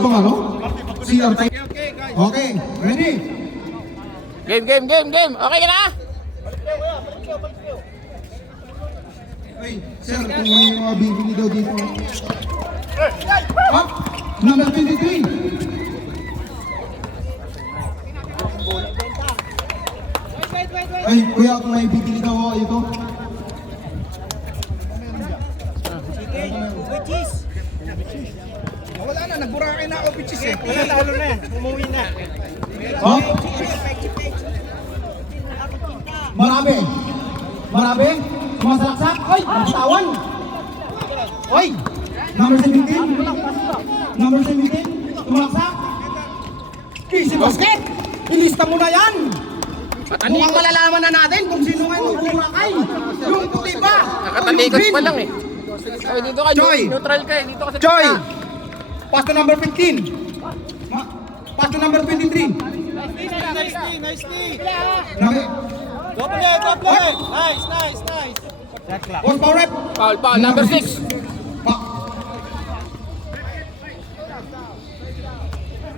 bang ano? CR tayo. Okay, ready? Game. Okay ka na? Ay, sir, kung may mga bibili daw dito. Up! Number 23. Ay, kuya, kung may bibili daw ako ito. Wala na, nagburakay na ako pitches eh. Wala talo na yan, umuwi na. Oh? Marami? Sumasalaksak? Ay, nagtawan! Ay! Number 17? Number 17? Sumalaksak? Easy basket! Ilista mo na yan! Mukhang malalaman na natin kung sino nga yung burakay! Yung puti ba? Nakatalikod pa lang eh. Ay, dito ka, Joy! neutral ka eh. Dito ka sa Joy! gitna. Pass to number 15. Pass to number 23. Nice knee. Number... Double it. Nice. What's power rep? Foul, number 6.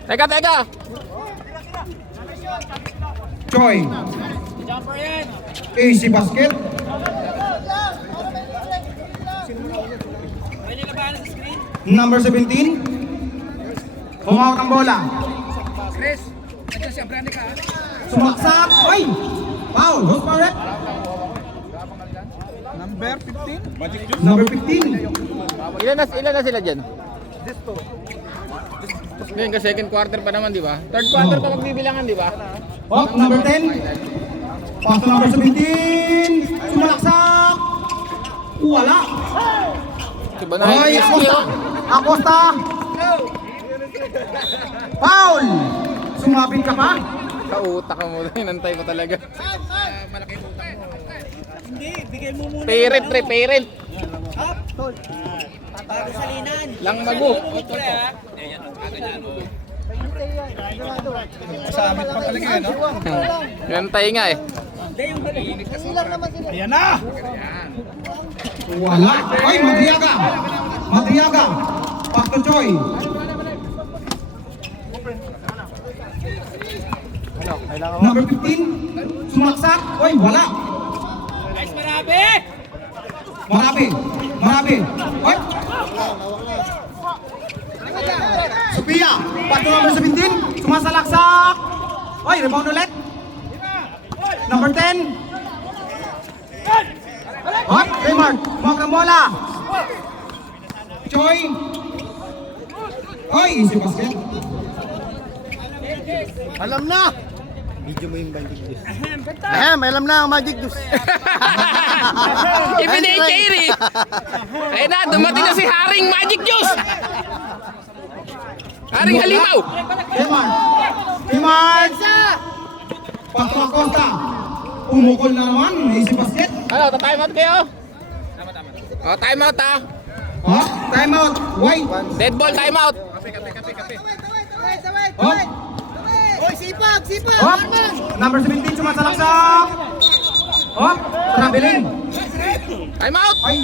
Teka. Joy. Easy basket. Number 17. Humawak ang bola. Chris, nandiyan siya, Brande ka. Sumaksak. Ay! Foul. What's power rep? Number 15. Magic Juice. Number 15. Ilan na sila dyan? Ngayon ka second quarter pa naman, di ba? Third quarter pa magbibilangan, di ba? Hop, number 10. Pass to number 17. Sumalaksak. Wala. Diba na Ay, Acosta. Foul. Sumabit ka pa? Sa utak mo, hinantay mo talaga. Malaki utang mo. Hindi, bigay mo muna. Parent. Up, tol. Bago salinan. Lang mago. Sa amin pa talaga yan, no? Hinantay nga eh. Ayan na! Wala. Ay, Madriaga. Pass to Joy. Number 15. Sumaksak. Ay, wala. Guys, Marabi! Marabi. Ay. Sophia. Pass to number 17. Sumasalaksak. Ay, rebound ulit. Number 10. Hop, Raymart. Huwag ang bola. Joy. Ay, easy basket. Alam na! Video mo yung Magic Juice. Alam na ang Magic Juice. Ibinay-carry. Ayun na, dumating na si Haring Magic Juice. Haring Halimaw. Raymart. Pato Acosta. Umukol na naman. Easy basket. Ano, time out kayo? Oh, time out ha. Ha? Time out. Why? Dead ball, time out. Hop. Hoy, sipag! Hop. Number 17 sumasalaksak. Hop. Traveling. Time out. Ay.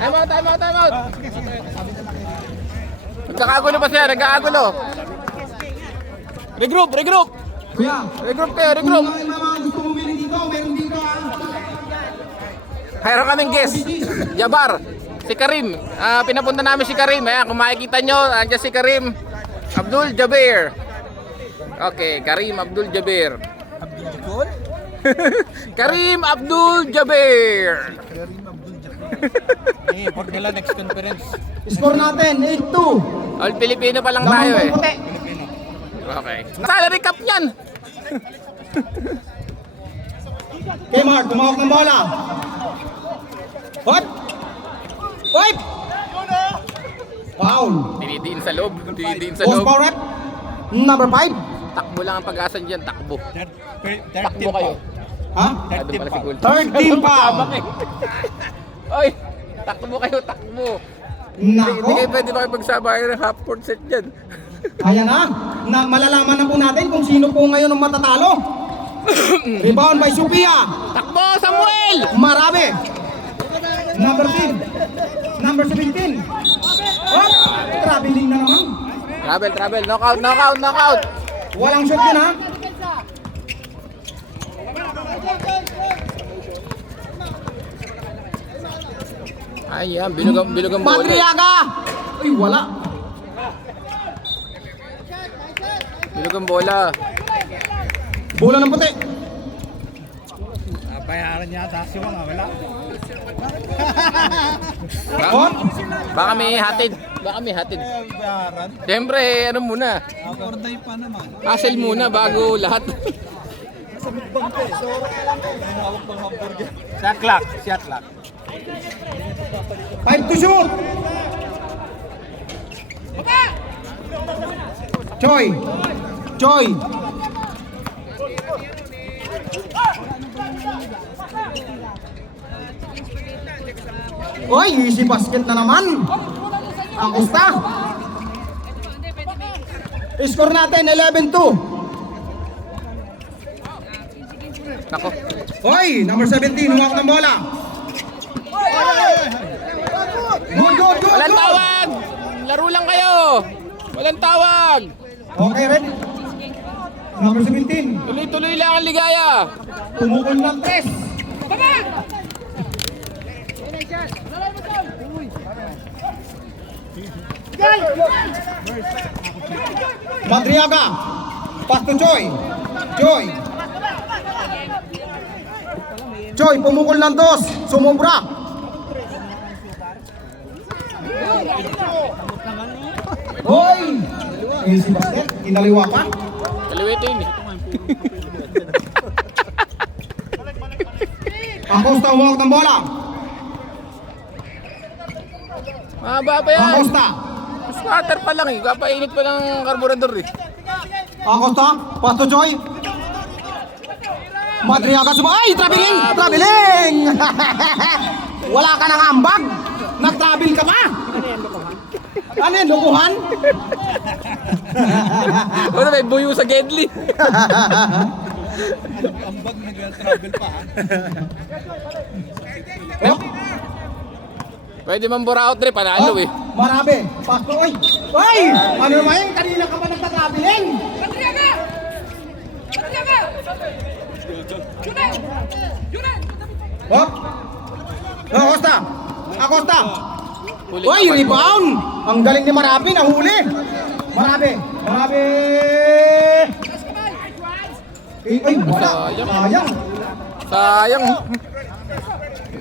Time out. Nagkakagulo pa siya, Regroup. Kuya. Regroup kayo. Kung may mga gusto bumili dito, meron dito ha. Mayroon kaming guest. Jabar. Si Karim. Pinapunta namin si Karim. Ayan, kung makikita nyo, andyan si Karim Abdul Jabir. Okay, Karim Abdul Jabir. Karim Abdul Jabir. Formula next conference. Score natin, 8-2. All Filipino pa lang tayo eh. Okay. Salary cap niyan. Kmart, tumawag ng bola. Hop. Hop. Foul. Dinidiin sa loob. Post power rep. Number 5. Takbo lang ang pag-asa dyan, takbo. Takbo kayo. Ha? Doon pala si Gold. Third team foul. Oy, takbo kayo. Nako. Hindi kayo pwede makipagsabayan ng half court set dyan. Ayan na. Malalaman na po natin kung sino po ngayon ang matatalo. Rebound by Sophia. Takbo, Samuel! Marabe. Number 10. Number 17. Oh, traveling na naman. Travel. Knockout. Walang shot yun ha. Ayan, binugang bola. Madriaga! Ay, wala. Binugang bola. Bola ng puti. Bayaran yata si mga wala. Baka may hatid. Bayaran. Siyempre, ano muna. Orday pa naman. Hassle muna bago lahat. Shot clock. 5 to shoot. Choi. Oy, easy basket na naman. Acosta. Score natin 11-2. Nako. Oy, number 17, humawak ng bola. Good. Walang tawag. Laro lang kayo. Walang tawag. Okay, red. Number 17, Tuloy-tuloy lang ang ligaya. tumukol ng 3. Madriaga. Pass to Choi. Choi, pumukol ng 2. Sumubra. Hoy! Easy basket. Inaliwa pa. Kaliwitin. Acosta, humawak ng bola. Mahaba pa yan. Acosta. Scatter pa lang eh. Kapainit pa ng karburador eh. Acosta, pass to Choi. Madriaga ay, traveling! Wala ka nang ambag. Nag-travel ka pa. Ano yan, lukuhan? Ano may buyo sa Gedli. Ambag nag-travel pa. Pwede man buraot rin. Panalo eh. Marabi. Pass to, oy. Oy! Ano naman yan? Kanina ka pa nagta-traveling. Oh? Acosta. Huli Oy, ka pa. rebound. Ang galing ni Marabi, nahuli. Marabi. Ay, wala. Sayang. Sayang.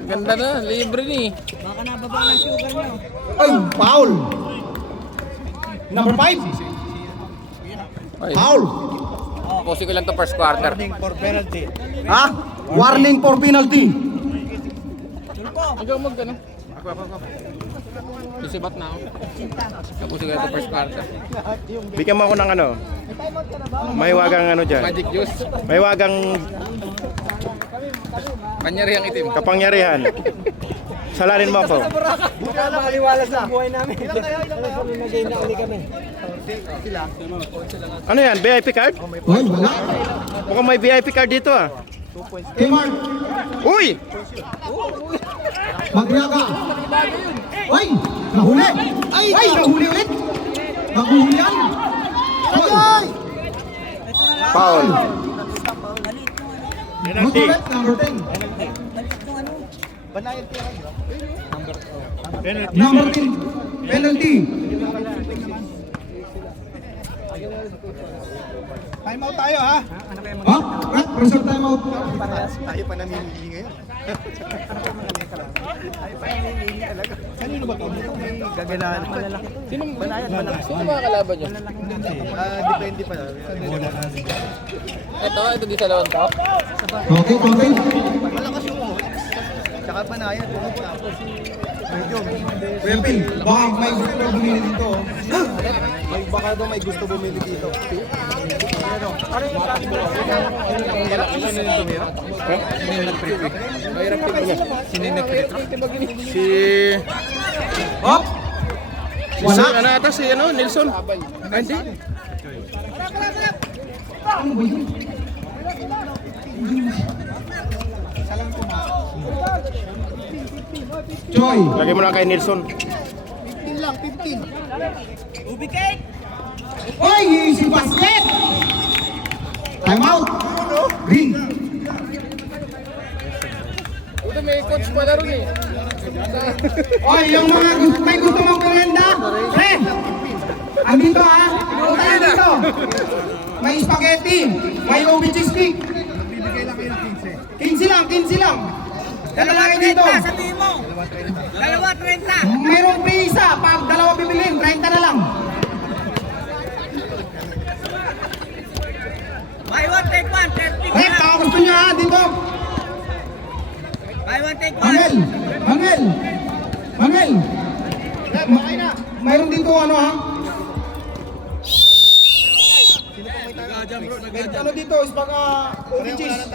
Ganda na. Libre ni. Ay, foul. Number 5. Ay, Foul. pusin ko lang to first quarter. For penalty. Ha? Warning for penalty. Hanggang mag ano. Sisibat na ako. Pusin ko lang to first quarter. Bigyan mo ako ng ano. May wagang ano dyan. Magic juice. May wagang Panyarihang itim. kapangyarihan. Salarin mo ako. Ano yan? VIP card? Oy, wala. Mukhang may VIP card dito ah. Kmart. Uy! Magriaga. Oy, nahuli. Ay, nahuli ulit. Nahuli yan. Oy. Foul. Good ulit, number 10. Number 10. Penalty. Time out tayo ha. Ha? Reserve time out. Tayo pa namimili ngayon. Kanino ba ito? Gagalaan. Sino mga kalaban nyo? Depende pa. Ito di sa lawan to. Okay. Malakas yung mo. Tsaka panayan. Pepin, baka may gusto na bumili dito. Baka daw may gusto bumili dito. Si Hop! Wala. ano ata si ano Nelson? Hindi. Ano ba yun? Choi. Lagay mo lang kay Nelson. lang, 15. Oy, easy basket! Time out! Green! Ito may coach pala ron eh. Oy, yung mga may gusto mong kumenda, pre! Andito ha! Punta na dito! May spaghetti! May OB cheese stick! Bibigay lang kayo ng 15 lang! Dala lang kayo dito! Sabihin mo. Dalawa, 30. Mayroong free isa, pag dalawa bibilin, 30 na lang! Buy one, take one. 30 Eh, na. baka gusto niya ha, dito! Buy one, take one. Mangel! Mangel! Mangel! Mayroon dito ano ha? Meron ano dito, is baka OB cheese.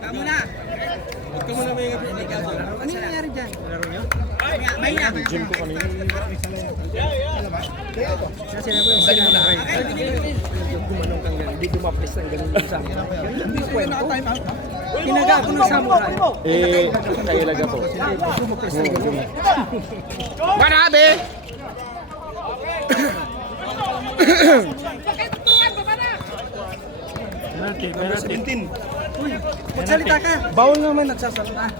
Kamu na. Ano yung nangyari dyan? May na. Gym ko kanina. Sali mo na. Gumanong kang yan. Hindi dumaplis ng ganun sa akin. Hindi kwento. Pinaga ako ng samurai. Kailaga po. Marabi! Magsalita ka. Bawal naman nagsasalita.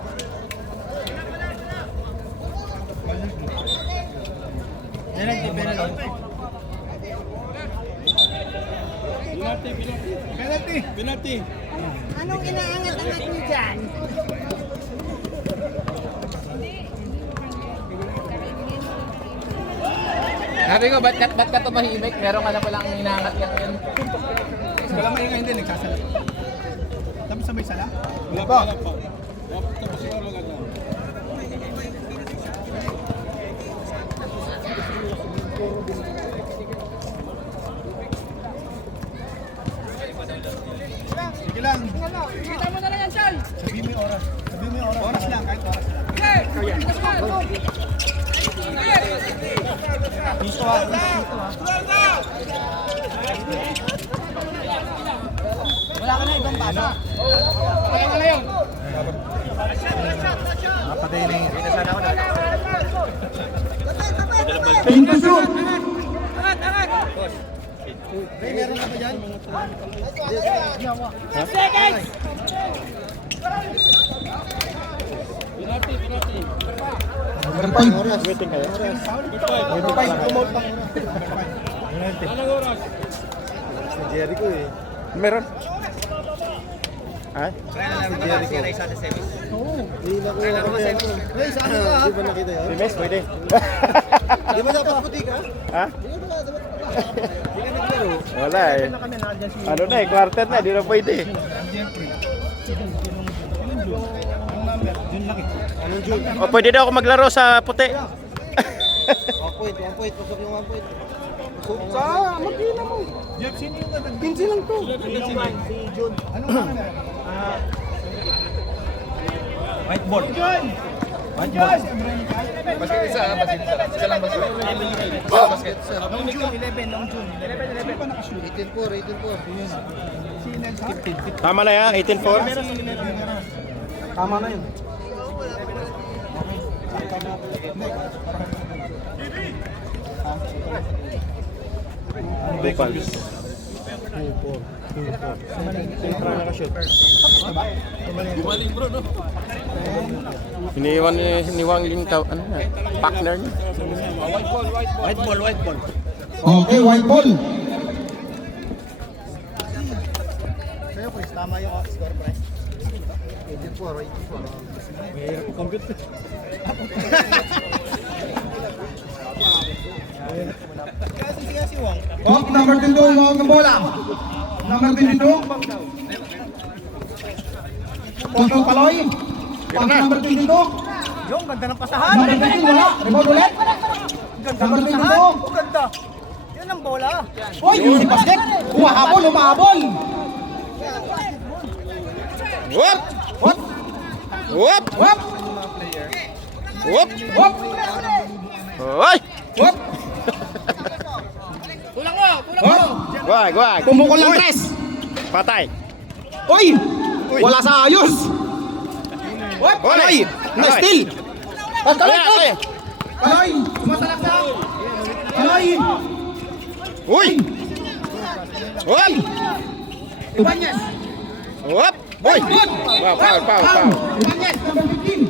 Penalty. Anong inaangat-angat niyo dyan? Sabi ko, ba't ka tumahimik? Meron ka na palang hinangat yan. Wala maingay din, nagsasalita. Tapos sabay sala? Wala pa. Sige lang. Kita mo na lang yan, Chal. Sabihin mo yung oras. Sabihin mo yung oras. Oras lang, kahit oras lang. Piso ha. Wala ka na ibang basa. Napatay na yun. Pin to shoot! Meron na ba dyan? 6 seconds! Number 5. Waiting kayo. Waiting pa. Promote pa. Anong oras? Si Jericho eh. Meron. Ha? Si Jericho. Hindi na ko yung semis. Hey, saan ka? Di ba nakita yun? Si Mes, pwede. Di ba dapat puti ka? Ha? Di ka naglaro. Wala eh. Ano na eh, quarter na, di na pwede. O pwede daw ako maglaro sa puti. 1 point. Pasok yung 1 point. Sa Makina mo. Jeff, sino yung 15 lang to. Si Jun. Anong mga whiteboard. Whiteboard. Basket isa. Isa lang basket. Basket. Long June, 11. Long June. 11. 18-4. Tama na yan, 18-4. Tama na yun. Bacons. Iniwan yung ano, partner niya. White ball. Okay, white ball. Sa'yo, Chris, tama yung score price. 84. Mahirap yung computer. Kasi Wong. Oh, number 22, umawag ng bola. Number 22. Control Paloy. Pass number 22. Yung ganda ng pasahan. Number 15, wala. Rebound ulit. Ganda Number ng pasahan. 22. Oh, ganda. Yan ang bola. Oy, easy basket. Umahabol. Whoop! What? Whoop! What? Whoop! What? Hoy! What? What? Guwag! Tumukol ng tres. Patay! Oy! Wala sa ayos. What? Oy! Na steal. Kaya! Paloy, sumasalaksak. Kaloy! Uy! Uy! Ibanez! Up! Uy! Wow, foul. Ibanez, number 15.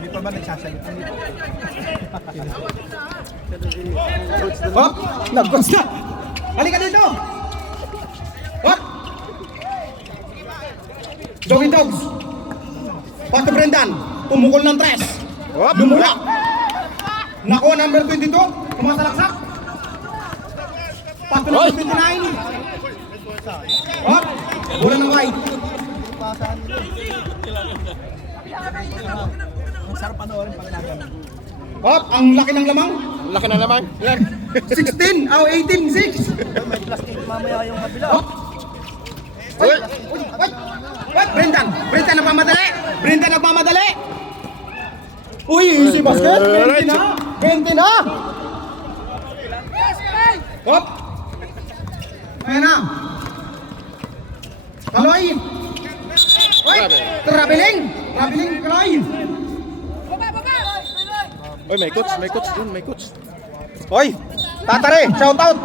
Hindi pa ba nagsasalita? Hop! Nag-cross na! Halika dito! Hop! Jogging Dogs! Pato Brendan! Tumukol ng tres! Hop! Lumula! Nakuha number 22! Kumasalaksak! Pato number 29! Hop! Bola ng white! Ang sarap panoorin pag nagano. Hop! Ang laki ng lamang! Laki na naman. Ilan? 16! Oh, 18! 6! May plastic mamaya yung kabila. Hop! Uy! What? Brendan! Brendan nagmamadali! Brendan nagmamadali! Uy, si basket! 20 na! 20 na! Hop! Ayan na! Kaloy! Uy! Traveling! Traveling, Kaloy! Uy, may coach dun, may coach. Uy! Tatare! Shout out!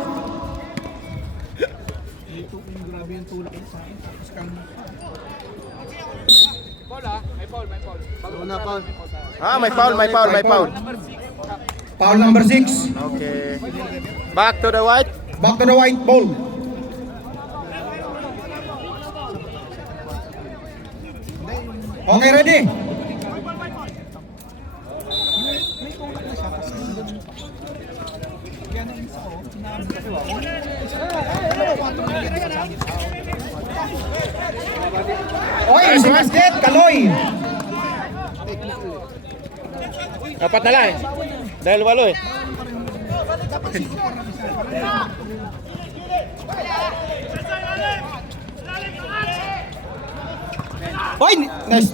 Grabe yung tulak sa akin. Tapos kang... Una, Paul. May foul. Foul number 6. Okay. Back to the white. Back to the white ball. Okay, ready? Oy, si basket, Kaloy. Apat na lang. Dahil walo eh. Nice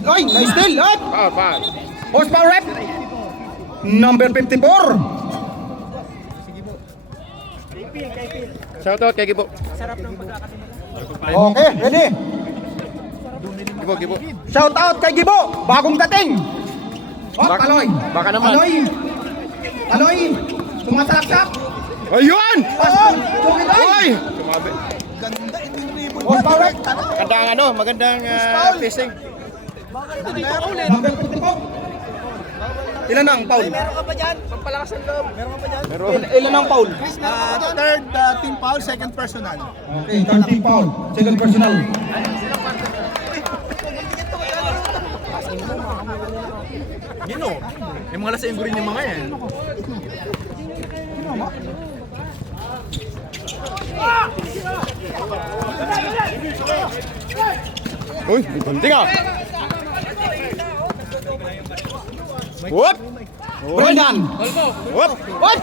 steal. Up. Foul. Horsepower rep. Number 54. Shout out kay Gibo. Okay, ready? Gibo. Shout out kay Gibo, bagong dating. Oh, Kaloy. Baka naman. Kaloy. Sumasalaksak. Ayun! Pasok. Tukiday. Uy! Sumabi. Horsepower rep. Magandang fishing. Number 54. Ilan ang foul? Meron ka pa dyan? Pampalakas ang loob. Meron ka pa dyan? Meron. Ilan ang foul? Third team foul, second personal. Okay, third team foul. Second personal. Gino, yung mga lasing gurin yung mga yan. Uy, gunting ah. Whoop! Brendan. Whoop! What?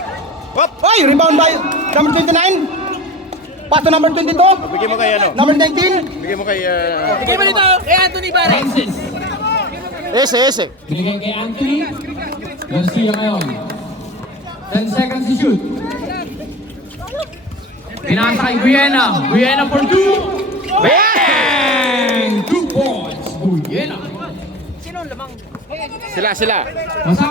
Whoop! Oy, rebound by number 29. Pato number 22. Bigyan mo kay ano? Number 19. Bigyan mo kay... Bigay mo dito kay Anthony Barres. Ese. Binigay kay Anthony Garcia ngayon. 10 seconds to shoot. Pinasa kay Guyena. Guyena for 2. Bang! 2 points. Guyena. Sila. Masak.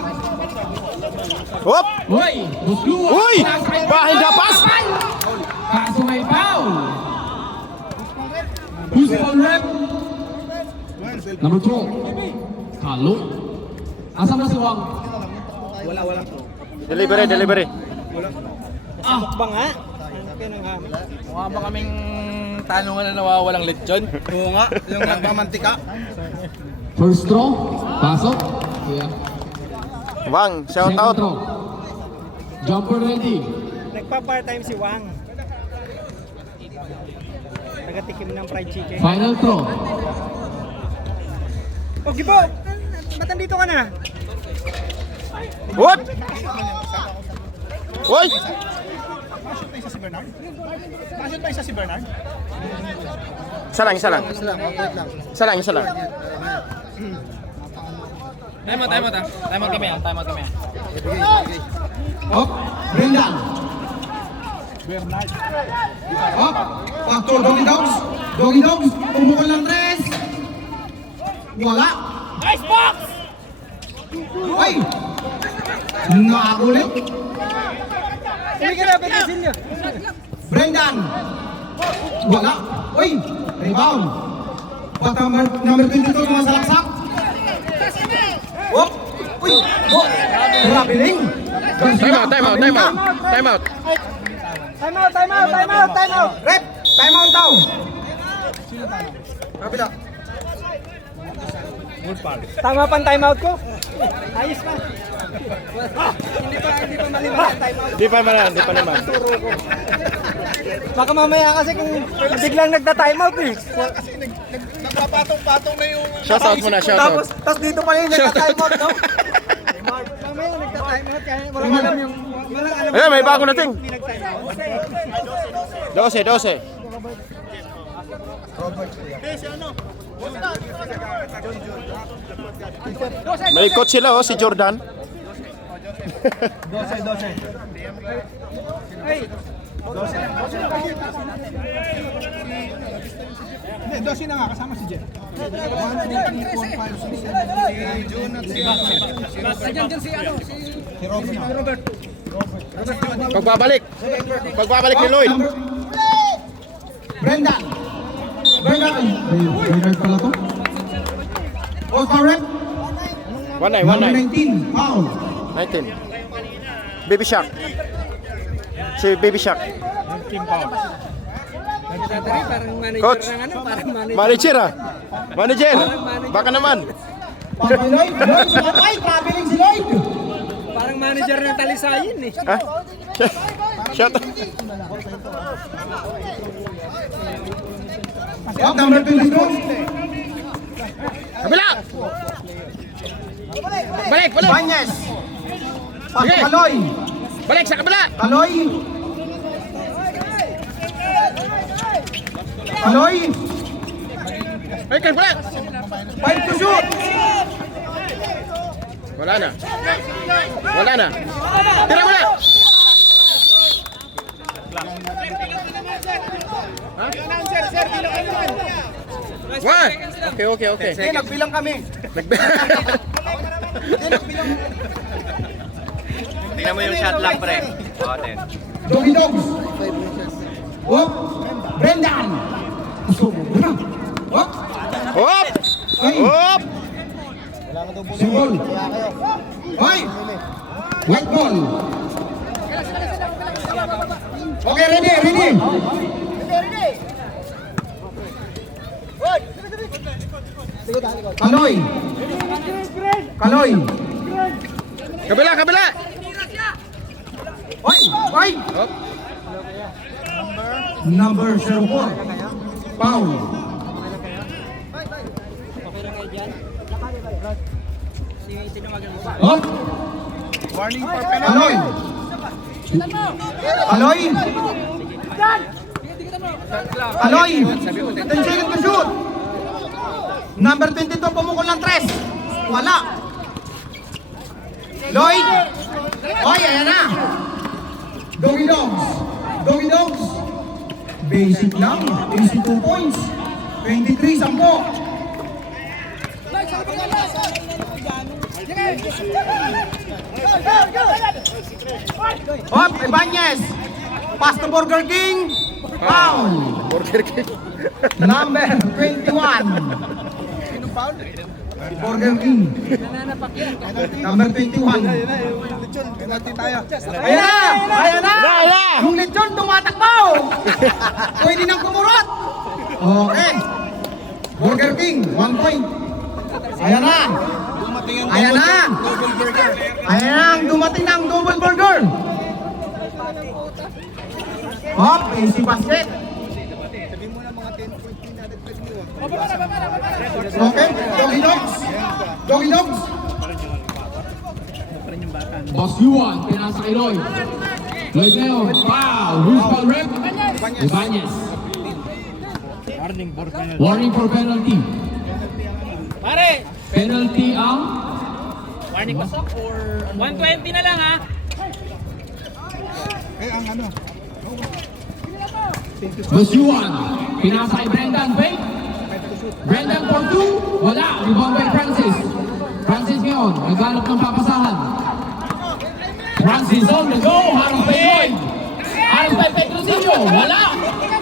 Whoop! Uy! Busluwa. Uy! Bahin dapas! Kaso may foul. Who's the foul rep? Number 12. Kalo. Asa mo si Wang? Wala. Delivery. Ba nga? Mukha ba kaming tanungan na nawawalang lechon? Oo nga, yung nagmamantika. First throw. Pasok. Yeah. Wang, shout Second out. throw. Jumper ready. Nagpa-part-time si Wang. Nagatikim ng fried chicken. Final throw. O, Gibo! Ba't nandito ka na? Whoop! Uy! Passion pa isa si Bernard? Passion pa isa si Bernard? Isa lang. Time out kami yan. Hop. Brendan. Hop. Back to Doggy Dogs. pumukol ng 3. Wala. Nice box! Ay! Nakakulit. Hindi ka na, Petrosilio. Brendan. Wala. Uy! Rebound. But number 22 sumasalaksak. Oh! Uy! Go! Traveling. Time out, time out, time out. Time out. Time out. Rep! Time out daw. Kapila. Tama pang time out ko. Ayos pa. Hindi pa maliban ang time out. Di pa naman. Baka mamaya kasi kung biglang nagta-time out eh. Nagpapatong-patong na yung... Shoutout muna, shoutout. Tapos dito pa yung nagta-time out, no? Mamaya nagta-time out kaya walang alam yung... Walang alam Ayan, may bago nating. 12. May coach sila si Jordan. Hindi, 12 na nga, kasama si Jen. Pagbabalik ni Lloyd. Brendan. Brendan. Brendan pala to. All correct. 1-9, Number 1-9. 19. Foul. 19. Baby Shark. Si Baby Shark. Parang manager Coach. ng ano, parang manager. Manager ah. Manager. Baka naman. Pabay Lloyd. Lloyd, sumakay. Traveling si Lloyd. Parang manager ng Talisayin eh. Ha? Shut up. Up, number 22. Kabila! Balik, balik! Banyes. Pasok Sige. Kaloy. Balik sa kabila! Kaloy. Kaloy. Balik ka, balik! 5 to shoot. Wala na. Wala na. Tira mo na! What? Okay. Sige, nagbilang kami. Tingnan mo yung shot lang, pre. Doggy Dogs. Whoop. Brendan. Whoop. Hop! Ay. Hop! Simbol. Hoy. White ball. Okay, ready. Kaloy. Kabila! Hoy. Hop. Number 04. Foul. Hop. Warning for penalty. Kaloy. 10 seconds to shoot. Number 22 pumukol ng 3. Wala. Lloyd. Hoy, ayan na. Doggy Dogs. Basic lang. Easy 2 points. 23, 10. Hop, Ibanez. Pass to Burger King. Foul. Burger King. Number 21. Burger King. Number 21. Penalty tayo. Ayan na. Yung lechon tumatakbo. Pwede nang kumurot. Okay. Burger King, 1 point. Ayan na. Dumating na ang double burger. Hop, easy basket. Okay, Doggy Dogs. Boss Yuan, pinasa kay Lloyd. Lloyd ngayon, foul. Who's foul rep? Ibanez. Warning for penalty. Pare, Penalty ang warning pasok or 120 na lang ha. Ang ano? Boss Yuan, pinasa kay Brendan. Wait. Brendan for 2. Wala. Rebound by Francis. Francis ngayon. Naghanap ng papasahan. Francis on the go. Harap by Lloyd. Harap by Petrosillo. Wala.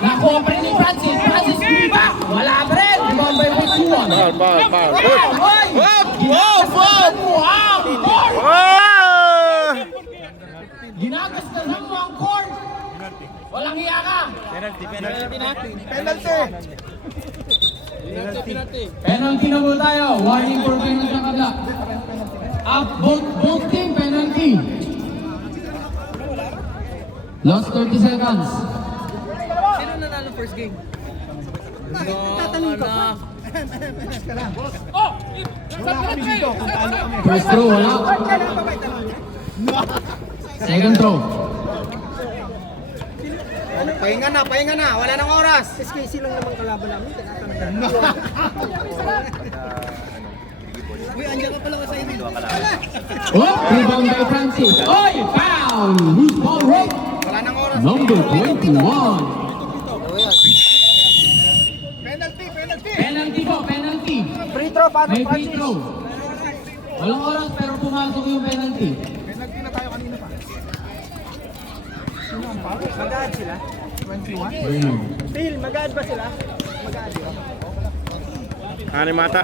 Nakuha pa rin ni Francis. Francis back. Wala pa rin. Rebound by Rick Juan. Foul. Hoy! Ginagastasan mo ang court! Ginagastasan mo ang court! Walang hiya ka! Penalty na po tayo. Warning for penalty na kabla. Up both team penalty. Last 30 seconds. Sino nanalo first game? Tatanong ka pa. First throw, wala. Second throw. Pahinga na. Wala nang oras. SKC lang naman kalaban namin. Uy, andyan ka pala sa inyo. Oh, rebound by Francis. Oy, foul! Loose ball right. Wala nang oras. Number 21. Penalty po, penalty. Free throw, May free throw. Walang oras pero pumasok yung penalty. Mag-add sila. 21. Phil, mag-add ba sila? Ano mata?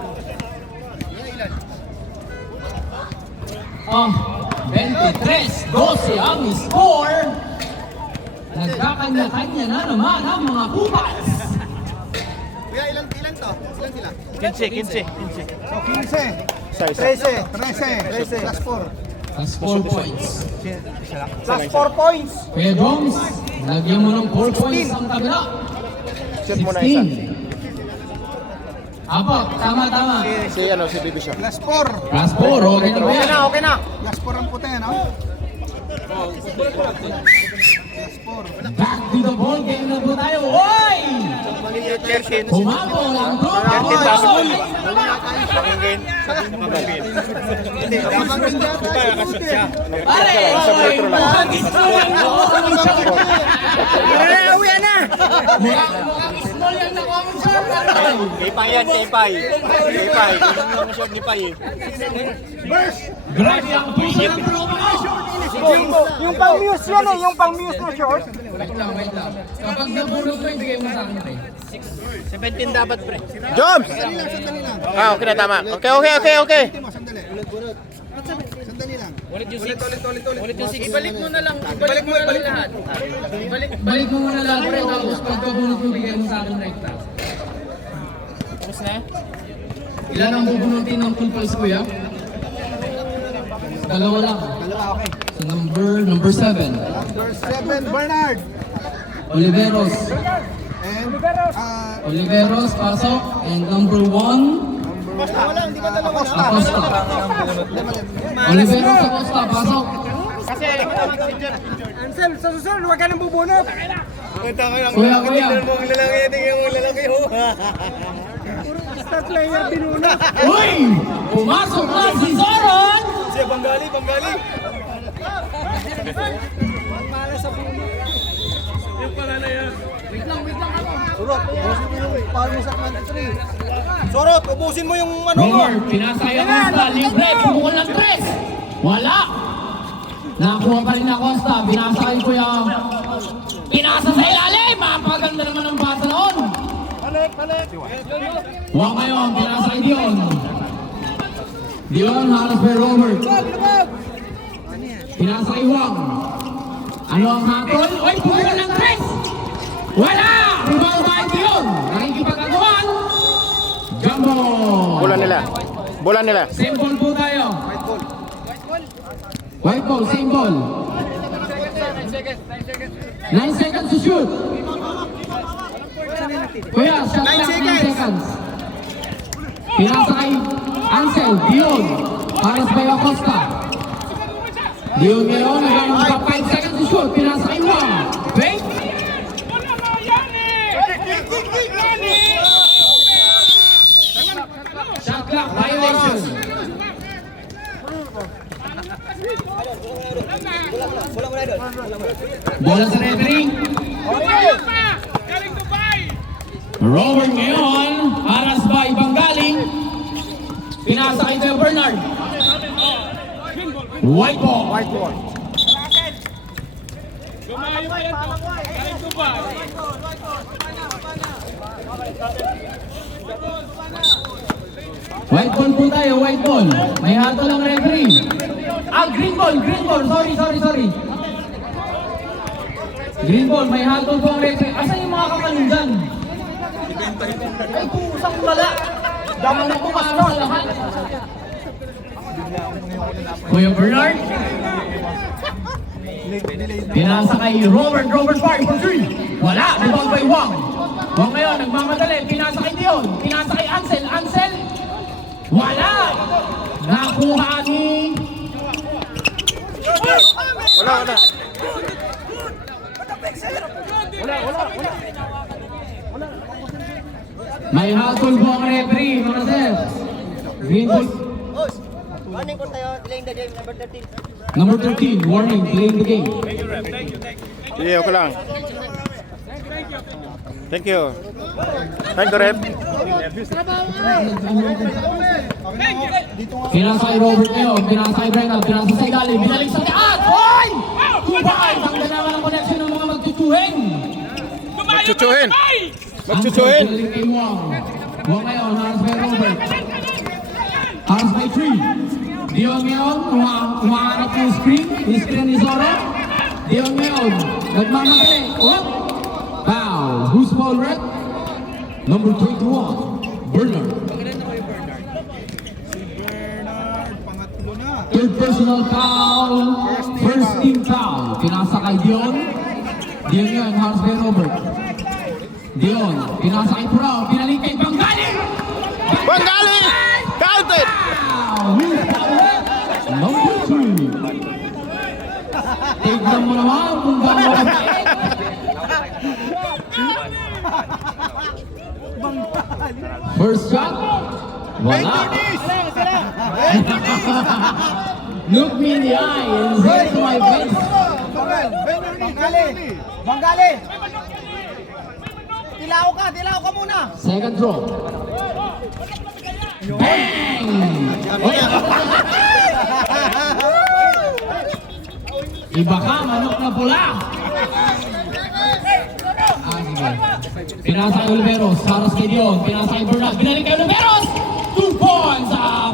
Oh, 23-12 ang score. Nagkakanya-kanya na naman ang mga kupas. Kuya, ilan to? Ilan sila? 15. So, 15. 13. Plus 4. That's 4 points. Plus 4 points. Kuya Jones, lagyan mo ng 4 points ang kabila. Shoot mo na isa. 16. Apo, tama. Si Bibi siya. Plus 4. Plus 4, okay na ba yan? Okay na. Plus 4 ang puti, no? Back to the ball game na po tayo. Oy! Humabol ang tropa. Pare, oy! Mukhang small ang nakuha mong shot. Mukhang small ang nakuha mong shot. Kipay. Yung shot ni Pay. Grabe ang puso ng tropa ko. Yung pang-muse yan eh, yung pang-muse na short. Wait lang. Kapag nabulog mo, ibigay mo sa akin, pre. 17 dapat, pre. Joms! Okay na, tama. Okay. Sandali lang. Ulit yung 6. Ulit yung 6. Ibalik mo na lang. Ibalik mo na lang lahat. Balik mo muna lahat, pre. Tapos pagkabunot mo, bigay mo sa akin right now. Tapos na? Ilan ang bubunutin ng full pulse, kuya? Dalawa lang. Okay. So number 7. Number 7, Bernard. Oliveros. And, Oliveros, pasok. And number 1, Acosta. Acosta. Oliveros, Acosta, pasok. Ansel, sa susunod, huwag ka nang bubunot. Kuya. Star player, binunot. Uy! Pumasok na si Zoron! Banggali. Wait lang ako. Surot, ubusin mo yung foul mo sa 23. Surot, ubusin mo yung ano mo. Romer, pinasa kay Acosta, libre, bumukol ng 3. Wala! Nakuha pa rin Acosta, binasa kay Kuya. Pinasa sa ilalim! Mapaganda naman ang basa noon. Balik. Huwag ngayon, pinasa kay Dion. Dion, halos kay Romer. Pinasa kay Juan. Ano ang hatol? Uy, bumukol ng 3! Wala! Rebound by Dion. Nakikipagkagawan. Jumbo! Bola nila. Same ball po tayo. White ball, same ball. 9 seconds to shoot. Kuya, shot clock 9 seconds. Pinasa kay Ansel, Dion. Paras by Acosta. Dion ngayon, nagkaroon pa 5 seconds to shoot. Pinasa kay Juan. Wait. Shot clock violation. Bola sa referee. Robert ngayon, paras by Pinasa kay Joe Bernard. White ball. White ball po tayo, white ball. May hato lang referee. Green ball. Sorry. Green ball, may hato po ang referee. Asan yung mga kamanin dyan? Ay, pusang wala. Daman na pumas sa lahat. Kuya Bernard. Pinasa kay Robert Park for 3. Wala, rebound by Wang. Wang ngayon, nagmamadali. Pinasa kay Dion. Pinasa kay Ansel. Wala. Nakuha ni... Wala. May hatol po ang referee, mga sir. Green ball. Warning po tayo, delaying the game, number 13. Number 13, warning, playing the game. Sige, okay lang. Thank you. Thank you, Rep. Pinasa kay Robert ngayon, pinasa kay Brennan, pinasa sa ilalim, binalik sa taas! Hoy! Kubay! Tanggal naman ang connection ng mga magtutuhin! Magchuchuhin. Binalik kay Wang. Wang ngayon, haras kay Robert. Haras kay Tree. Dion ngayon, umahanap yung screen ni Zoro. Dion ngayon, nagmamadali. Oh! Foul. Who's foul, Red? Number 21, Bernard. Third personal foul, first team foul. Pinasa kay Dion. Dion ngayon, haras kay Robert. Dion, pinasa kay Purao, pinalik kay Panggali! Panggali! Counted! Who's foul, Red? Number 2. Tignan mo naman kung gano'n kapait. First shot, wala. Look me in the eye and say to my face. Banggali! Tilaw ka muna! Second throw. Bang! Oy! Iba ka, manok na pula. Sige. Pinasa kay Oliveros, Saros kay Dion, pinasa kay Bernard, binalik kay Oliveros! 2 points!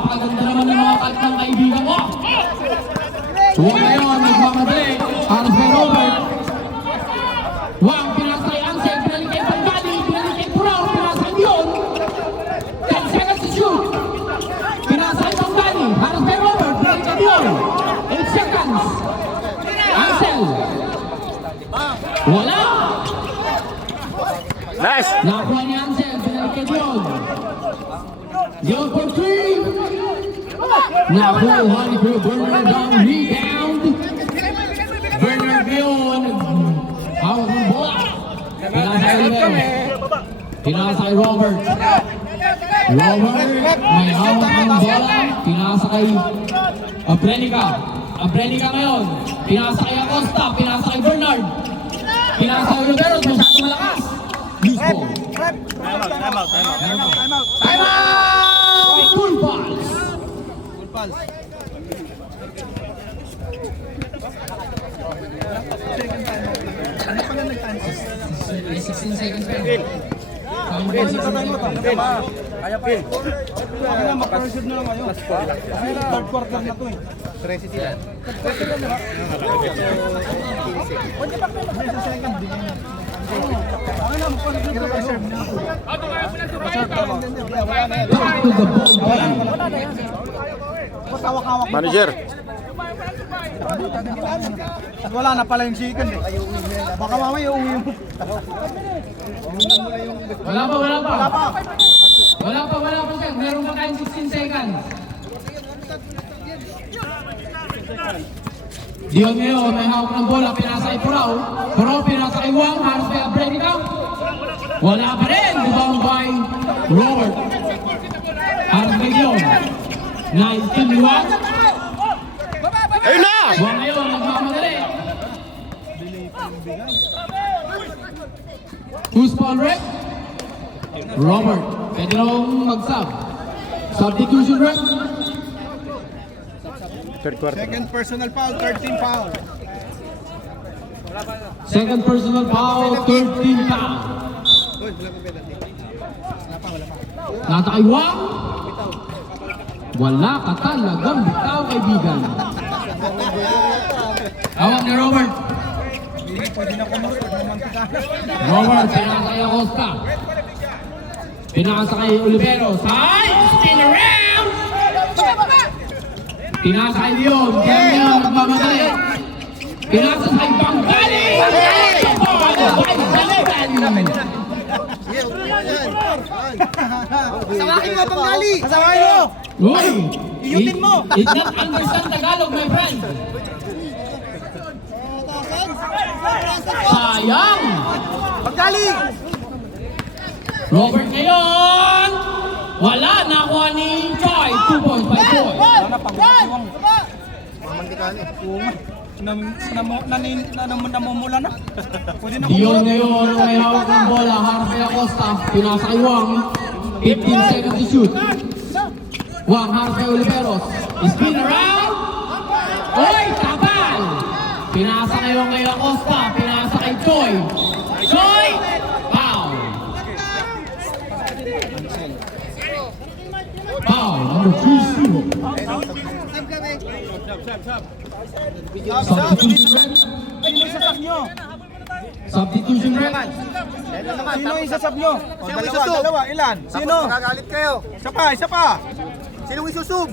Paganda naman ng mga cut ng kaibigan mo. Huwag ngayon, nagmamadali. Saros kay Robert. Wang, pinasa kay Ansel, binalik kay Panggali, binalik kay Purao, pinasa kay Dion. 10 seconds to shoot. Pinasa kay Panggali, Saros kay Robert, binalik kay Dion. 8 seconds. Ansel. Wala! Nice! Nakuha ni Ansel, binalik kay Dion. Dion for 3. Nakuha ni Kuya Bernard ang rebound. Bernard Dion. Hawak ng bola. Pinasa kay Oliveros. Pinasa kay Robert. Robert, may hawak ng bola. Pinasa kay Abrenica ngayon. Pinasa kay Acosta. Pinasa kay Bernard. Pinasa kay Oliveros. Masyado malakas. Loose ball. Time out! Full balls. May 16 seconds pa. Back to the ball game. Manager. Wala na pala yung chicken eh. Baka mamaya uwi mo. Wala pa sir. Meron pa tayong 16 seconds. Dion ngayon, may hawak ng bola, pinasa kay Purao. Purao, pinasa kay Wang, halos kay Abrenica. Wala pa rin, rebound by Robert. Halos kay Dion. 19 ni Wang. Ayun na! Wang ngayon, nagmamadali. Who's foul, Rick? Robert. Pwede nung mag-sub. Substitution ref. Third quarter. Second personal foul, 13 foul. Second personal foul, 13 foul. Uy, wala pa penalty. Wala pa. Natakay Wang. Wala ka talagang bitaw, kaibigan. Hawak ni Robert. Hindi pwede na kumot, pag mamantika. Robert, pinakasakay Acosta. Pinakasakay Oliveros. Ay! Spin around! Pinakasakay Leon. Leon, nagmamadali. Pinakasakay Bangali! Sawakin mo, Panggali! Kasawain mo! Uy! Iyutin mo! It not understand Tagalog, my friend. Sayang! Panggali! Robert ngayon! Wala! Nakuha ni Choi. 2 points by Choi. Namumula na. Pwede na Dion ngayon ang may hawak ng bola. Harap kay Acosta. Pinasa kay Wang. 15 seconds to shoot. Wang harap kay Oliveros. Spin around. Oy! Tapal! Pinasa ngayon kay Acosta. Pinasa kay Choi. Choi! Foul! Foul. Number 3-0. Substitution ref. Sino isasab nyo? Substitution ref. Sino isasab nyo? Dalawa, ilan? Sino? Magagalit kayo. Isa pa. Sinong isusub?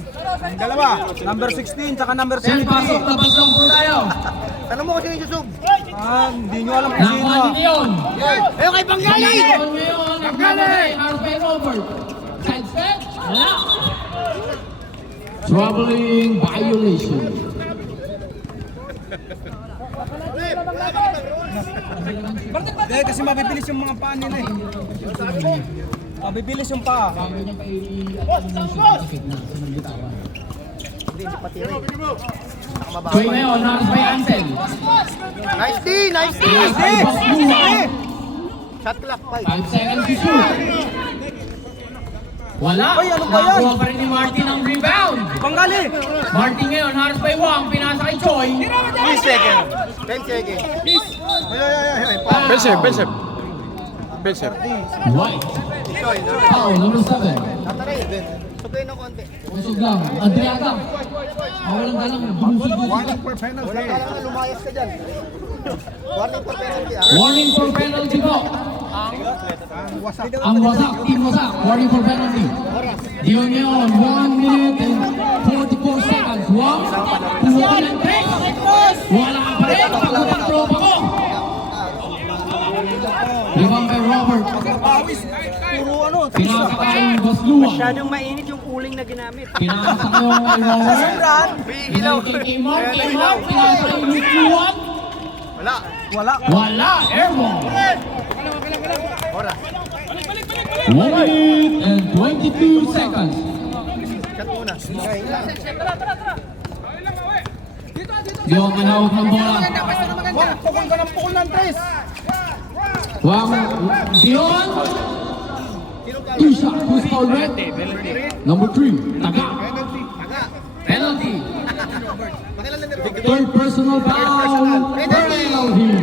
Dalawa. Number 16, tsaka number Sir, pasok. 17. Labas lang po tayo. Tanong mo kung sino isusub. Hindi nyo alam kung sino. Nakuha ni Leon. Ayaw kay Panggali! Leon ngayon. Nagmamadali. RP Robert. Sidestep. Wala. Troubling violation. Hindi, kasi mabibilis yung mga paa nila eh. Mabibilis yung paa. Bago niya pa i-elimination pacific na sa nagbitawan. Joy ngayon. Haras by Ansel. Nice D! Nice D! Ay, Boss Buwan. Shot clock, 5 seconds to shoot. Wala. Ay, ano ba yan? Nakuha pa rin ni Martin ang rebound. Panggali! Martin ngayon. Haras by Wang. Pinasa kay Choi. 10 seconds. 10 seconds. Foul. Bencher. White. Foul. Number 7. Tataray. Sugayin ng konti. Kusog lang. Adriaga. Mawalang dalang bumusog-busog. Warning for penalty. Kala ka lumayas ka dyan. Warning for penalty, ah. Warning for penalty po. Ang wasak. Team wasak. Warning for penalty. Diyon ngayon. 1 minute and 44 seconds. 1, 2, and 3. Wala ka pa rin. Pagkutang tropa ko. Rebound kay Robert. Pawis. Puro ano. Pinasa kay Boss Luwang. Masyadong mainit yung cooling na ginamit. Pinasa kayo kay Robert. Hilaw. Kay Mark. Pinasa kay Luke Luwang. Wala. Wala. Airball. 1 minute and 22 seconds. Shot muna. Di ako manawag ng bola. Pukul ka ng pukul ng tres. Wang Dion. 2 shot. 2 foul red. Number 3. Taga. Penalty. Third personal foul. Penalty.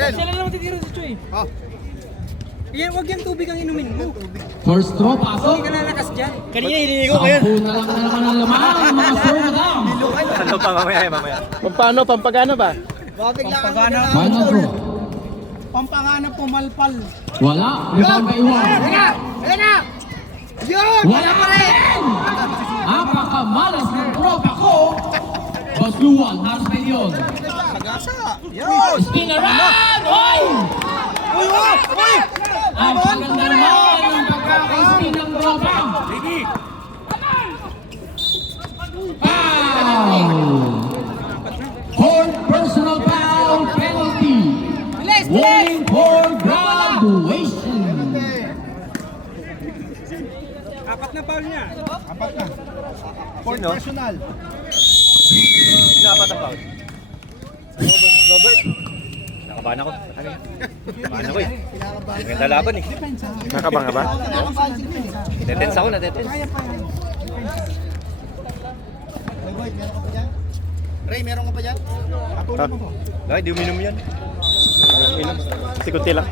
Sen. naman titiro si Choy. Yan, wag yung tubig ang inumin mo. First throw. Pasok. Hindi ka nalakas dyan. Kanina hinihingo ko yan. 10 na lang naman ang laman ng mga serve down. Ano pa mamaya? Pampano? Pampagano ba? Pampagana. Final throw. Pampagana pumalpal. Wala. Rebound kay Juan. Ayan na! Yun! Wala pa rin! Napakamalas ng tropa ko. Boss Luwang, haras pa yun. Spin around! Oy! Uy! Ang paganda naman ng pagkaka-spin ng tropa. Foul! Fourth personal foul penalty. Warning for graduation. Apat na foul niya. Apat na. Fourth personal. Nakabahan ako. Nakabahan ako eh. Maganda laban eh. Nakabang ka ba? Natetense ako, natetense. Ray, meron ka pa dyan? Bakit, di uminom yan. Sikunti lang.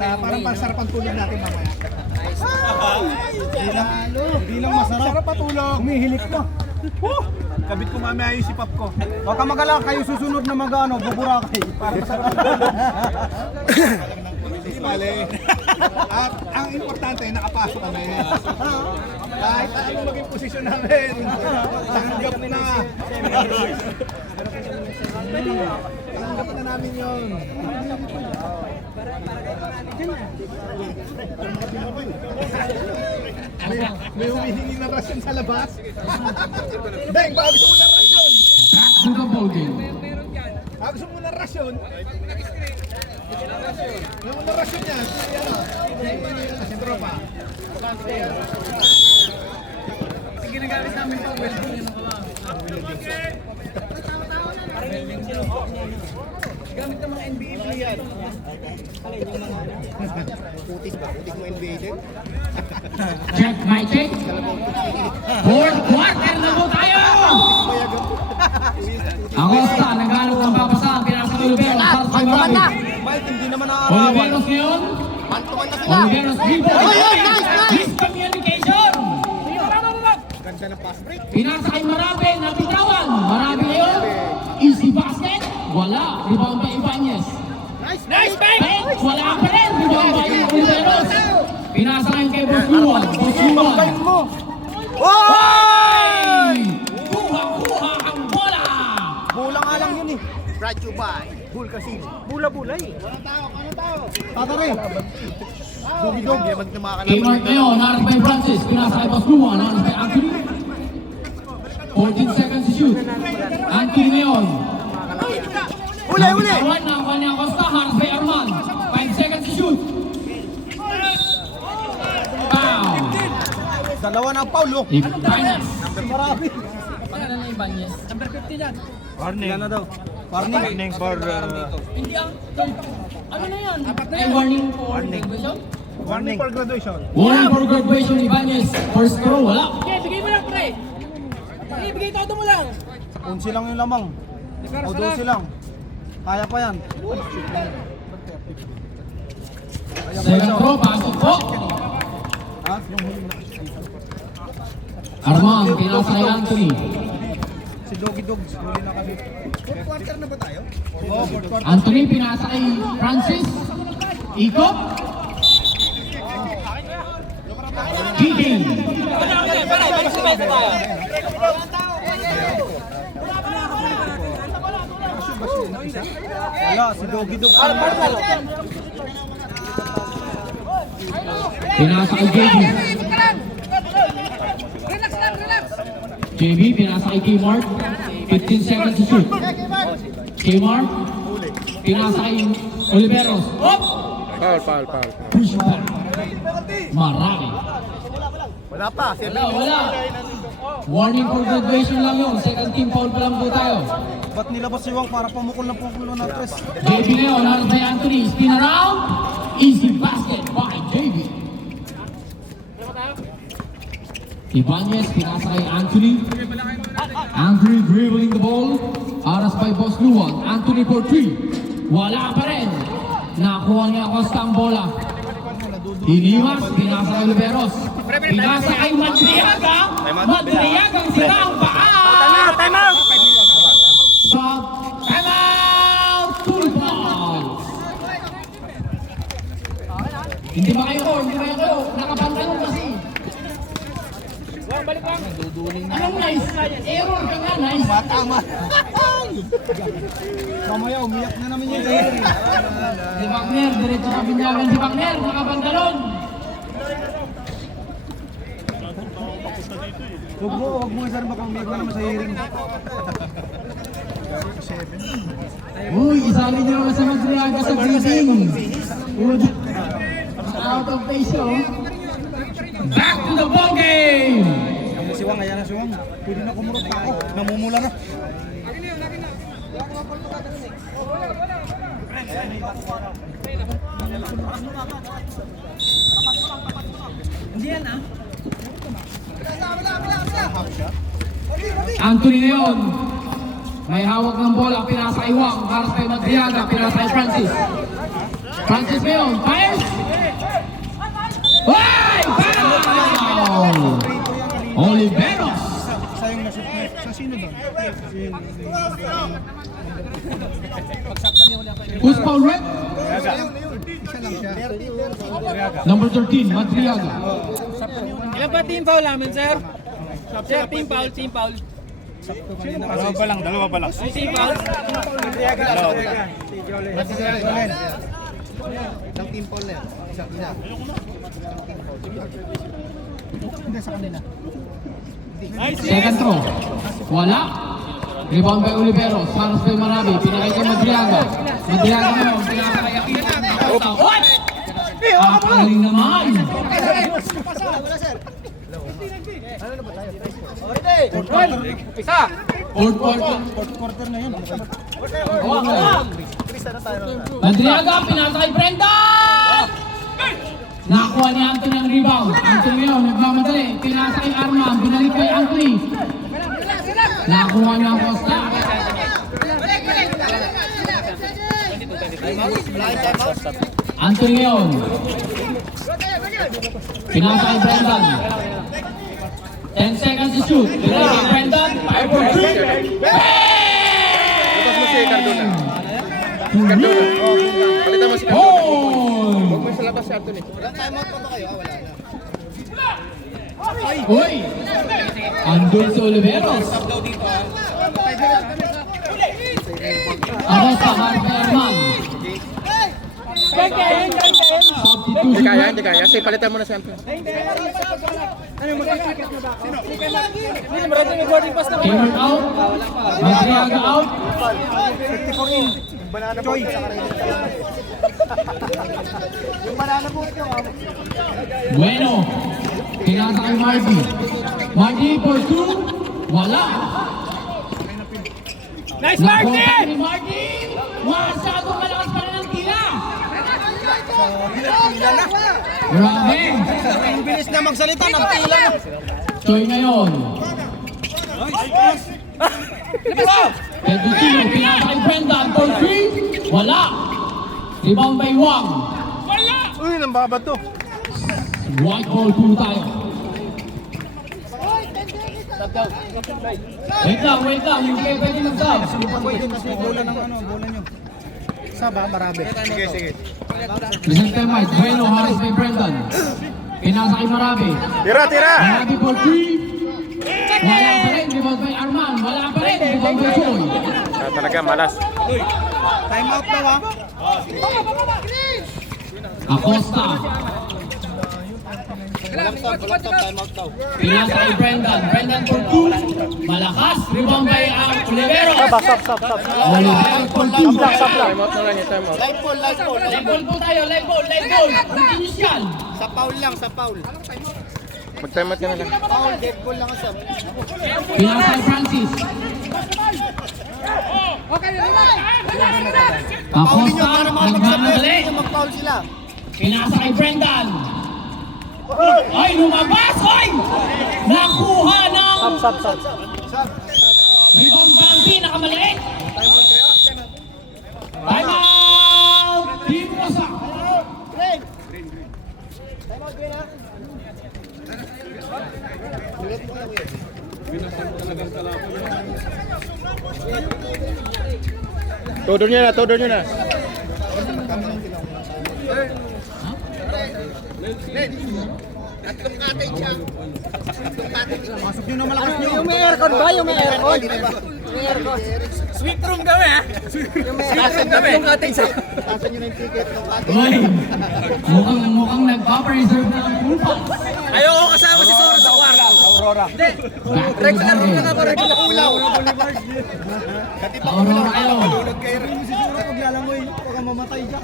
Parang pansarap ang tulog natin mamaya. Hindi lang masarap. Sarap patulog. Humihilik na. Kabit ko mamaya yung sipap ko. Huwag ka magala, kayo susunod na mag-ano, buburakay. Para masarap. Hindi mali. At ang importante, nakapasok kami. Kahit ano maging posisyon namin. Tanggap na. Tanggap na namin yun. May humihingi ng rasyon sa labas. Deng, baka gusto mo ng rasyon. Back to the ball game. Baka gusto mo ng rasyon. May mo ng rasyon yan. Kasi tropa. Ginagamit namin ito, welding yun ako ba? Gamit ng mga NBA player. Putis ba? Putis mo NBA din? Check, my check. Fourth quarter na po tayo! Acosta, naghanap ng papasahan. Pinasa ko Oliveros. Para sa Marami. Hindi naman Oliveros ngayon. Oliveros dribble. Miscommunication. Ganda ng pass break. Pinasa kay Marami. Napitawan. Marami ngayon. Easy basket. Wala. Rebound pa Ibanez. Nice bang! Wala pa rin. Rebound pa Oliveros. Pinasa ngayon kay Bosluan. Bosluan. Oy! Kuha-kuha ang bola. Bola nga lang yun eh. Brought you by Bull Casino. Bula-bula eh. Tata Ray. Dog-dog. Kmart ngayon. Naras by Francis. Pinasa kay Bosluan. Naras by Anthony. 14 seconds to shoot. Anthony ngayon. Uli! Napitawan na ang kanyang Costa. Naras by Arman. 5 seconds to shoot. Foul. Dalawa ng Paulo. Ibanez. Marami. Pagkana na Ibanez. Number 50 dyan. Warning. Ilan na daw? Warning. Warning for Hindi ang... Ano na yan? Ay, warning for graduation? warning for graduation. Warning for graduation. Ibanez. First throw. Wala. Okay, bigay mo lang, pre. Sige, bigay todo mo lang. 11 lang yung lamang. O 12 lang. Kaya pa yan. Second throw. Pasok po. Ha? Arman. Pinasa kay Anthony. Si Doggy Dogs. Huli na kami. Fourth quarter na ba tayo? Oo, fourth quarter. Anthony. Pinasa kay Francis. Ikot. Kicking. Wala, si Doggy Dogs. Pinasa kay JB. JB, pinasa kay Kmart. 15 seconds to shoot. Kmart. Pinasa kay Oliveros. Foul. Push back. Marami. Wala pa. Wala. Warning for graduation lang yun. Second team foul pa lang po tayo. Ba't nilabas si Wang para pumukol ng pumukulo ng tres? JB ngayon, naras by Anthony. Spin around. Easy basket by JB. Ibanez, pinasa kay Anthony. Anthony dribbling the ball. Aras by Boss Luan. Anthony for 3. Wala pa rin. Nakuha niya Costa ang bola. Iniwas, pinasa kay Oliveros. Pinasa kay Madriaga. Madriaga ang sira ang paa. Time out! Shot. Time out. 2 balls. Hindi ba kayo? Nakapantalong kasi. Balik lang. Anong nice? Error ka nga, nice. Tama. Mamaya, umiyak na namin yun. Si Wagner, diretso ka binyagan si Wagner, nakapantalon. Huwag mo isa rin baka umiyak na naman sa hearing. Uy, isali niyo naman sa Madriaga sa greeting. Out of pace yun. Back to the ball game. Si Wang, ayan na si Wang. Pwede na kumurot na ako. Namumula na. Anthony ngayon. May hawak ng bola, pinasa kay Wang, para kay Madriaga, pinasa kay Francis. Francis ngayon, fires! Ay! Foul! Oliveros! Sayang na shoot niya. Sa sino doon? Who's foul red? Isa lang siya. Number 13, Madriaga. Ilan ba team foul namin, sir? Sir, team foul, team foul. Dalawa pa lang. Team foul. Isang team ball na yan. Isa. Hindi sa kanila. Second throw. Wala. Rebound by Oliveros. Paras by Marabi. Pinakay kay Madriaga. Madriaga ngayon. Pinakay Akita. What? Ang galing naman. Pisa! Fourth quarter. Fourth quarter na yun. Madriaga. Pinasa kay Brenda. Nakuha ni Anthony ang rebound. Anthony ngayon. Nagmamadali. Pinasa kay Arman. Binalik kay Anthony. Nakuha niya ang Costa. Anthony ngayon. Pinasa kay Brendan. 10 seconds to shoot. Binalik kay Brendan. Fire for 3. Labas mo si Cardona. Cardona. Palitan mo si Cardona. Oh! Huwag mo sa labas si Anthony. Uy! Andun si Oliveros. Ako sa Harvey Arman. Hindi kaya, hindi kaya. Sige, palitan mo na si Anthony. Cameron out. Madriaga out. Bueno. Pinasa kay Marty. Marty for 2. Wala. Nice, Nakuha ni Marty. Masyadong malakas pa rin ang tila. Grabe. Ang bilis na magsalita. Nagtila na. Choy ngayon. Pedutino, pinasa kay Brendan for 3. Wala. Rebound by Wang. Uy, nang baba to. White ball po tayo. Wait lang. Hindi kayo pwede mag-sub. Pwede kasi bola ng bola nyo. Saba, Marabi. Sige. Present time Mike. Bueno, Harris by Brendan. Pinasa kay Marabi. Tira! Marabi for 3. Wala pa rin. Rebound by Arman. Wala pa rin. Rebound by Choy. Talaga, malas. Time out daw ah. Acosta. Pinasa kay Brendan. Brendan for 2. Malakas. Rebound by Oliveros. Oliveros for 2. Time out na lang yung time out. Live ball. Live ball po tayo. Live ball. Continuous yan. Sa foul lang, sa foul. Mag-time out ka na lang. Foul, dead ball lang sa. Pinasa kay Francis. Acosta. Nagmamadali. Mag-foul sila. Pinasa kay Brendan. Ay, lumabas! Ay! Nakuha ng... Rebound Bambi, nakamaliit! Time out! Team Rosa! Todo nyo na. Pasok nyo na malakas nyo. Yung may aircon ba? Yung may aircon? May aircon. Sweet room kami, ha? Yung may aircon kami. Tasan nyo na yung ticket ng ating. Uy! Mukhang nagpa-preserve na ang kulpa. Ayoko kasama si Sora sa kwarto. Aurora. Regular room na nga ba? Regular ulaw. Aurora kayo. Si Sura paglalangoy. Huwag kang mamatay dyan.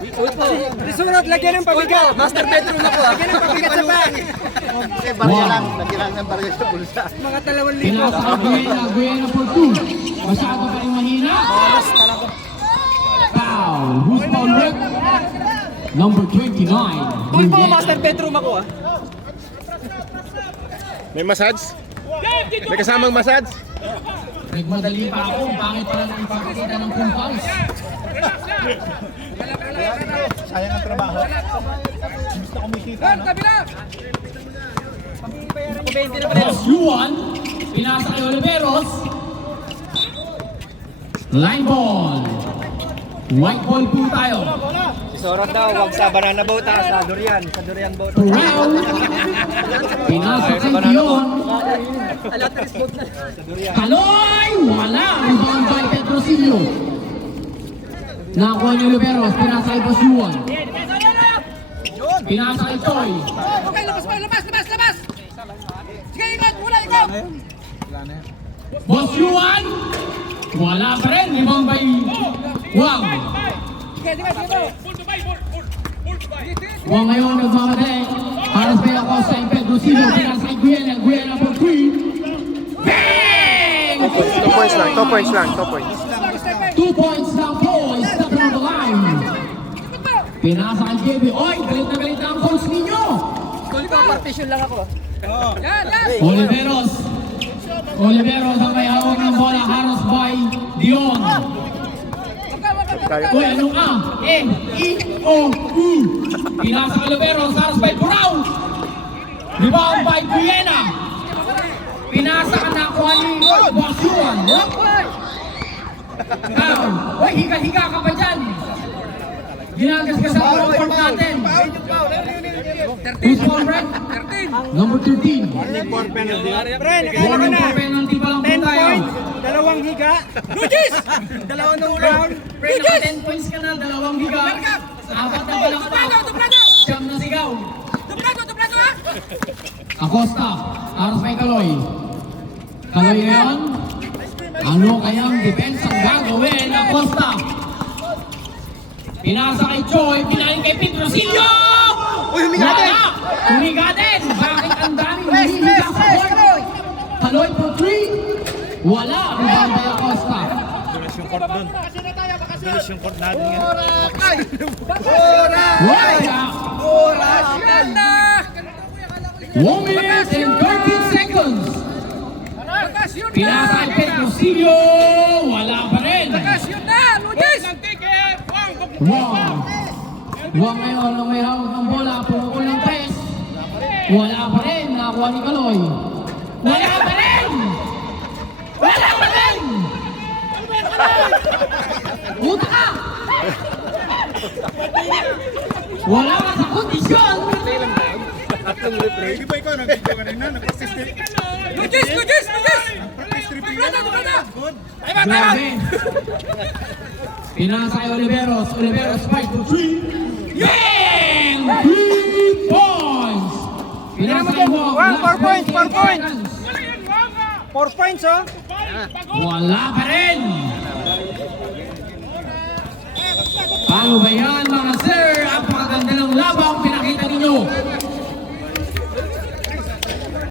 Surat, lagyan ng pabigat. Master bedroom na po. Lagyan ng pabigat sa bag. Kasi barya lang. Nagkirang ng barya sa bulsa. Mga 2,000. Pinasa kay Guyena for 2. Masyado pa rin mahina. Foul! foul. Who's foul rep? Number 29. Doon po master bedroom ako ah. May massage? May kasamang massage? Nagmadali pa ako. Bakit pa lang ipapakita ng full fouls? Sayang ang trabaho. Gusto kumikita, no? Boss Yuan. Pinasa kay Oliveros. Line ball. White ball po tayo. Sorot daw, wag sa banana boat ha, sa durian boat. Corral. Pinasa kay Dion. Kaloy! Wala! Rebound by Petrosillo. Nakakuha ni Oliveros. Pinasa kay Boss Yuan. Pinasa kay Choi. Okay, labas! Sige, ikot! Mula, ikot! Boss Yuan! Wala pa rin. Rebound by Wang. Wang ngayon nagmamadali. Haras may Acosta and Petrosillo. Pinasa kay Guyena. Guyena for 3. Bang! 2 points lang, 2 points lang, 2 points. 2 points lang po. Stepping on the line. Pinasa kay JB. Oy, galit na ang coach ninyo. Tuloy pa partition lang ako. Oliveros. Oliveros ang may hawak ng bola. Haras by Dion. Uy, anong A? N, E, O, U. Pinasa kay Oliveros. Haras by Brown. Rebound by Guyena. Pinasa ka na kuha ni Boss Yuan. Down. Uy, higa-higa ka pa dyan. Ginagas ka sa front court natin. Who's foul rep? Number 13. Pre, Warning for penalty pa lang po tayo. dalawang higa. Lugis! Dalawang round. Pre, naka 10 points ka na, 2 higa. 4 na palang atak. Siyam na sigaw. Acosta, Aros may Kaloy. Kaloy ngayon. Ano kayang defense ang gagawin? Acosta. Pinasa kay Choi, pinaling kay Petrosillo! Humiga din! Humiga din! Bakit ang daming humihiga sa court? Kaloy for 3. Wala! Rebound by Acosta. Dulas yung court dun. Dulas yung court natin yan. Wala! 1 minute and 13 seconds. Pinasa kay Petrosillo! Wala pa rin! Wang! Wang ngayon ang may hawak ng bola, puro ng press. Wala pa rin, nakakuha ni Kaloy. Wala pa rin! Wala pa rin! Buta ka! Wala ka sa kondisyon! Di ba ikaw nag-video kanina? Nag-practice trip? Practice trip yun? Grabe! Pinasa kay Oliveros. Oliveros fight for 3. Bang! 3 points! Pinasa kay Wong. 4 points, 4 points. 4 points, oh. Wala pa rin! Paano ba yan mga sir? Apakaganda ng labang